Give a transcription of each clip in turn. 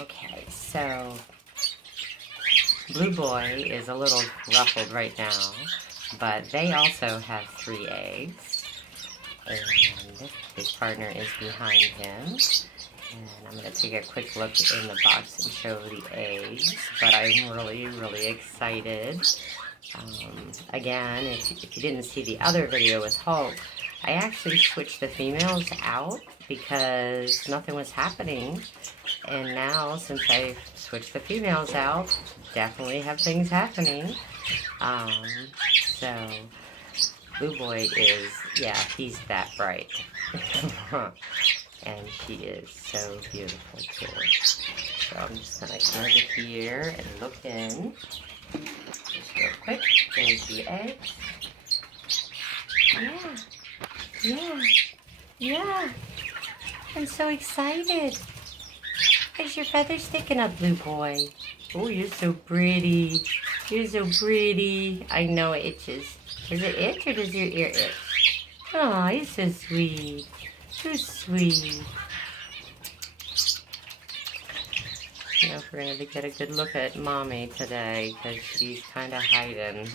Okay, so Blue Boy is a little ruffled right now, but they also have 3 eggs, and his partner is behind him. And I'm going to take a quick look in the box and show the eggs, but I'm really excited. Again, if you didn't see the other video with Hulk, I actually switched the females out because nothing was happening. And now, since I've switched the females out, definitely have things happening. So, Blue Boy is, yeah, he's that bright. And she is so beautiful too. So I'm just going to come over here and look in. Just real quick. There's the eggs. Yeah. I'm so excited. Is your feather sticking up, Blue Boy? Oh, you're so pretty. You're so pretty. I know it itches. Does it itch or does your ear itch? Oh, you're so sweet. So sweet. I don't know if we're going to get a good look at Mommy today because she's kind of hiding.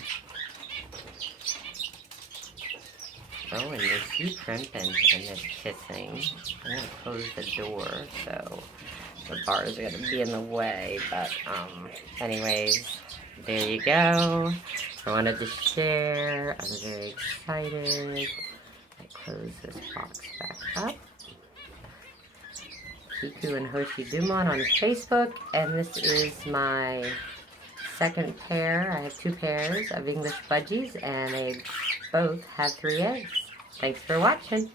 Oh, and there's sea shrimp and it's kissing. I'm going to close the door so the bars are going to be in the way. But anyways, there you go. I wanted to share. I'm very excited. I close this box back up. Kiku and Hershey Dumont on Facebook, and this is my second pair. I have 2 pairs of English Budgies, and they both have 3 eggs. Thanks for watching.